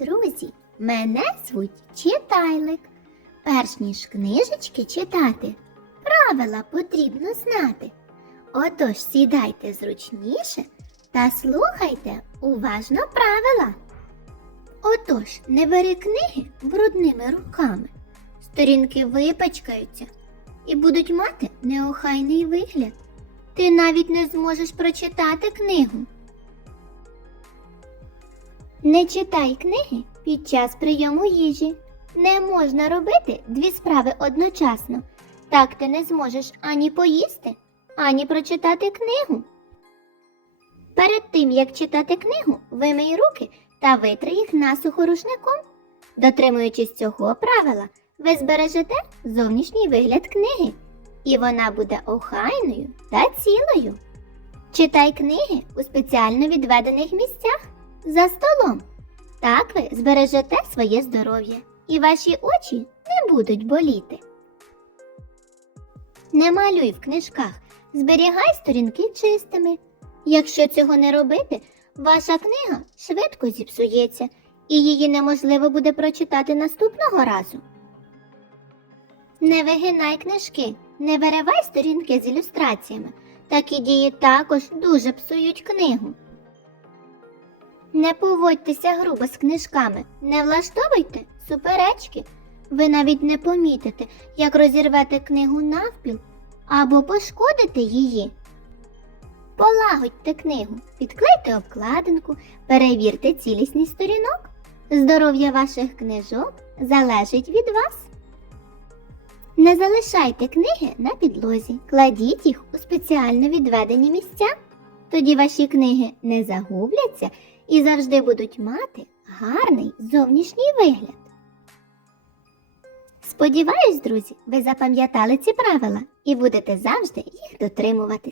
Друзі, мене звуть Читайлик. Перш ніж книжечки читати, правила потрібно знати. Отож сідайте зручніше та слухайте уважно правила. Отож, не бери книги брудними руками. Сторінки випачкаються і будуть мати неохайний вигляд. Ти навіть не зможеш прочитати книгу. Не читай книги під час прийому їжі. Не можна робити дві справи одночасно. Так ти не зможеш ані поїсти, ані прочитати книгу. Перед тим, як читати книгу, вимий руки та витри їх насухо рушником. Дотримуючись цього правила, ви збережете зовнішній вигляд книги, і вона буде охайною та цілою. Читай книги у спеціально відведених місцях за столом. Так ви збережете своє здоров'я і ваші очі не будуть боліти. Не малюй в книжках, зберігай сторінки чистими. Якщо цього не робити, ваша книга швидко зіпсується і її неможливо буде прочитати наступного разу. Не вигинай книжки, не виривай сторінки з ілюстраціями. Такі дії також дуже псують книгу. Не поводьтеся грубо з книжками, не влаштовуйте суперечки. Ви навіть не помітите, як розірвете книгу навпіл або пошкодите її. Полагодьте книгу, підклейте обкладинку, перевірте цілісність сторінок. Здоров'я ваших книжок залежить від вас. Не залишайте книги на підлозі, кладіть їх у спеціально відведені місця. Тоді ваші книги не загубляться і завжди будуть мати гарний зовнішній вигляд. Сподіваюсь, друзі, ви запам'ятали ці правила і будете завжди їх дотримувати.